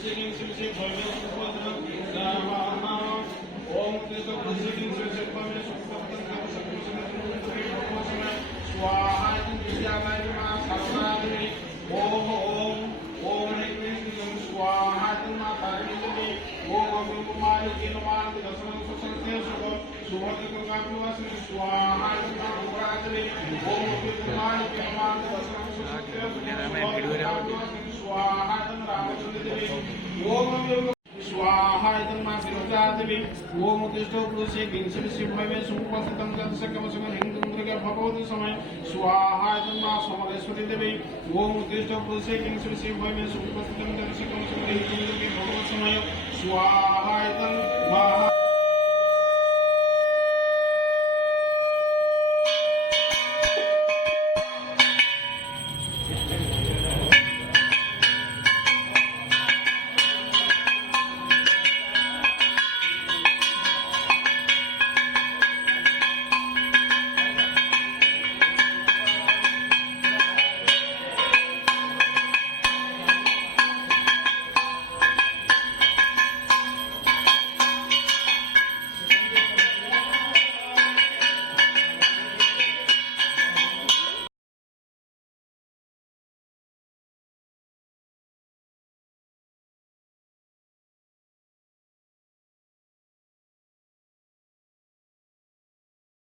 ओम कृष्ण प्रसिद्धिं सुषुप्तमे सुप्तपतं स्वाहा विद्यामय मा सर्वनादि ओम ओम कृष्ण स्वाहा मा तारिणे ओम मालिके नमः दशम सुसंते सुभद्र गंगावास स्वाहा मा भूरादि ओम मालिके नमः दशम सुसंते स्वाहा रामचंद्र ओम स्वाहा इदं विरुद्धादेवी ओम उत्तिष्ठो पुरुषे किंचित् शिवमय सुमुपस्थितं जतसकमसकं हिन्दुन्द्रके भगवति समय स्वाहा इदं समलेश्वरी देवी ओम उत्तिष्ठो पुरुषे किंचित् शिवमय सुमुपस्थितं जतसकमसकं हिन्दुन्द्रके भगवति समय स्वाहा इदं